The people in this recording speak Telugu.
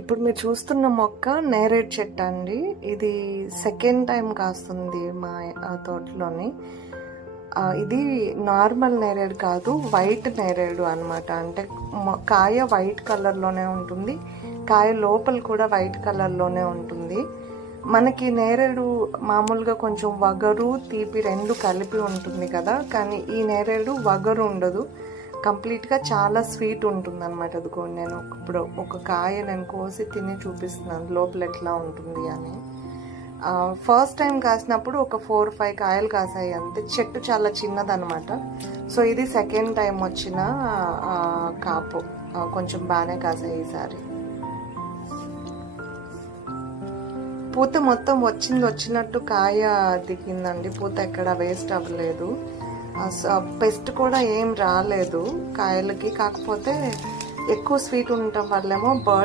ఇప్పుడు మీరు చూస్తున్న మొక్క నేరేడు చెట్టు అండి. ఇది సెకండ్ టైం కాస్తుంది మా తోటలోని. ఇది నార్మల్ నేరేడు కాదు, వైట్ నేరేడు అనమాట. అంటే కాయ వైట్ కలర్లోనే ఉంటుంది, కాయ లోపల కూడా వైట్ కలర్లోనే ఉంటుంది. మనకి నేరేడు మామూలుగా కొంచెం వగరు తీపి రెండు కలిపి ఉంటుంది కదా, కానీ ఈ నేరేడు వగరు ఉండదు, కంప్లీట్గా చాలా స్వీట్ ఉంటుంది అనమాట. అదిగోండి, నేను ఇప్పుడు ఒక కాయ నేను కోసి తిని చూపిస్తున్నాను లోపల ఎట్లా ఉంటుంది అని. ఫస్ట్ టైం కాసినప్పుడు ఒక 4-5 కాయలు కాసాయి అంతే. చెట్టు చాలా చిన్నదనమాట. సో ఇది సెకండ్ టైం వచ్చిన కాపు. కొంచెం బాగానే కాసాయి ఈసారి. పూత మొత్తం వచ్చినట్టు కాయ దిగిందండి. పూత ఎక్కడ వేస్ట్ అవ్వలేదు, పెస్ట్ కూడా ఏం రాలేదు కాయలకి. కాకపోతే ఎక్కువ స్వీట్ ఉండటం వల్లేమో బర్డ్స్